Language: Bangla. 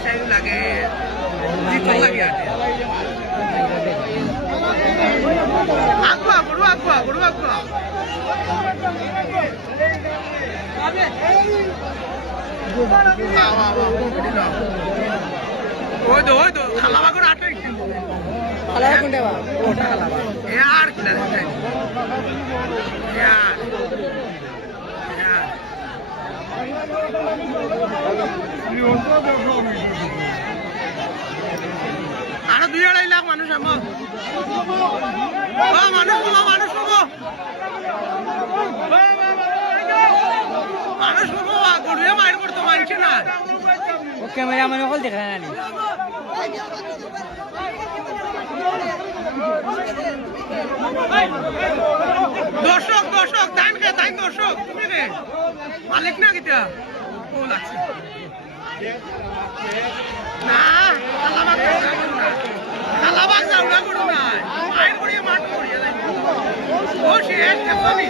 স্টাইল লাগে লাগে আগুয়া গরু আগুয়া গরু আগুয়া ওই তো খালাবা করে আটে খালাবা কোনটা বা ওটা খালাবা यार কিলা রে यार আরো 2-2.5 লাখ মানুষ আমার মানুষ গড়িয়ে মাইর করতে পারছে না ও ক্যামেরা মানে কল দেখা না দর্শক তাই দর্শক তুমি রে মালিক না কিটা ও লাগছে না খালাবাগ যাওয়া করু না মাইর করিয়ে মাঠ করিয়ে ও শেষ কেমনি